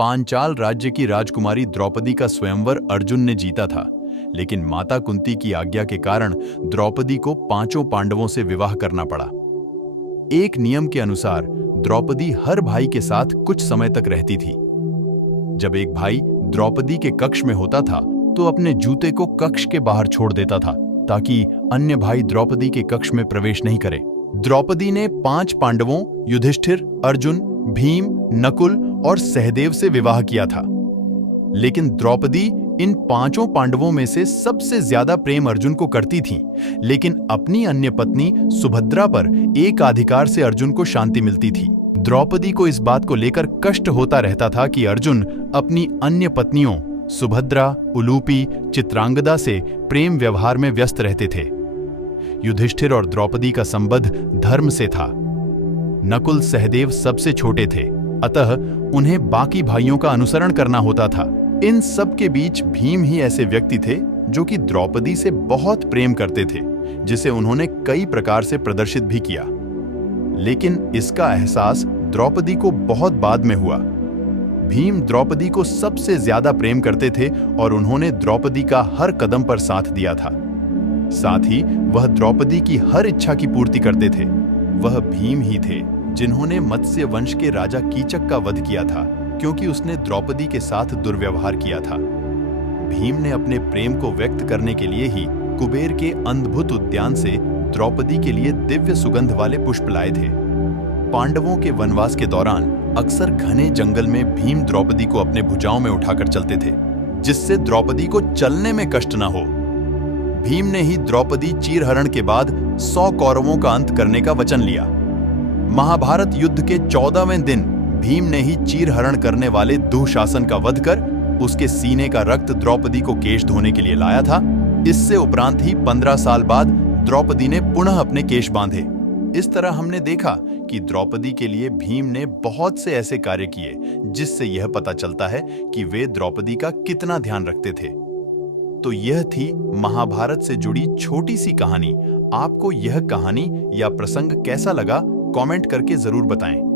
पांचाल राज्य की राजकुमारी द्रौपदी का स्वयंवर अर्जुन ने जीता था, लेकिन माता कुंती की आज्ञा के कारण द्रौपदी को पांचों पांडवों से विवाह करना पड़ा। एक नियम के अनुसार द्रौपदी हर भाई के साथ कुछ समय तक रहती थी। जब एक भाई द्रौपदी के कक्ष में होता था तो अपने जूते को कक्ष के बाहर छोड़ देता था ताकि अन्य भाई द्रौपदी के कक्ष में प्रवेश नहीं करे। द्रौपदी ने 5 पांडवों युधिष्ठिर, अर्जुन, भीम, नकुल और सहदेव से विवाह किया था, लेकिन द्रौपदी इन 5 पांडवों में से सबसे ज्यादा प्रेम अर्जुन को करती थी, लेकिन अपनी अन्य पत्नी सुभद्रा पर एक अधिकार से अर्जुन को शांति मिलती थी। द्रौपदी को इस बात को लेकर कष्ट होता रहता था कि अर्जुन अपनी अन्य पत्नियों सुभद्रा, उलूपी, चित्रांगदा से प्रेम व्यवहार में व्यस्त रहते थे। युधिष्ठिर और द्रौपदी का संबंध धर्म से था। नकुल, सहदेव सबसे छोटे थे, अतः उन्हें बाकी भाइयों का अनुसरण करना होता था। इन सब के बीच भीम ही ऐसे व्यक्ति थे जो कि द्रौपदी से बहुत प्रेम करते थे, जिसे उन्होंने कई प्रकार से प्रदर्शित भी किया। लेकिन इसका एहसास द्रौपदी को बहुत बाद में हुआ। भीम द्रौपदी को सबसे ज्यादा प्रेम करते थे और उन्होंने द्रौपदी का हर कदम पर साथ दिया था। साथ ही वह द्रौपदी की हर इच्छा की पूर्ति करते थे। वह भीम ही थे जिन्होंने मत्स्य वंश के राजा कीचक का वध किया था, क्योंकि उसने द्रौपदी के साथ दुर्व्यवहार किया था। भीम ने अपने प्रेम को व्यक्त करने के लिए ही कुबेर के अद्भुत उद्यान से द्रौपदी के लिए दिव्य सुगंध वाले पुष्प लाए थे। पांडवों के वनवास के दौरान अक्सर घने जंगल में भीम द्रौपदी को अपने भुजाओं में उठाकर चलते थे, जिससे द्रौपदी को चलने में कष्ट न हो। भीम ने ही द्रौपदी चीरहरण के बाद 100 कौरवों का अंत करने का वचन लिया। महाभारत युद्ध के 14वें दिन भीम ने ही चीरहरण करने वाले दुःशासन का वध कर उसके सीने का रक्त द्रौपदी को केश धोने के लिए लाया था। इससे उपरांत ही 15 साल बाद द्रौपदी ने पुनः अपने केश बांधे। इस तरह हमने देखा कि द्रौपदी के लिए भीम ने बहुत से ऐसे कार्य किए, जिससे यह पता चलता है कि वे द्रौपदी का कितना ध्यान रखते थे। तो यह थी महाभारत से जुड़ी छोटी सी कहानी। आपको यह कहानी या प्रसंग कैसा लगा, कमेंट करके जरूर बताएं।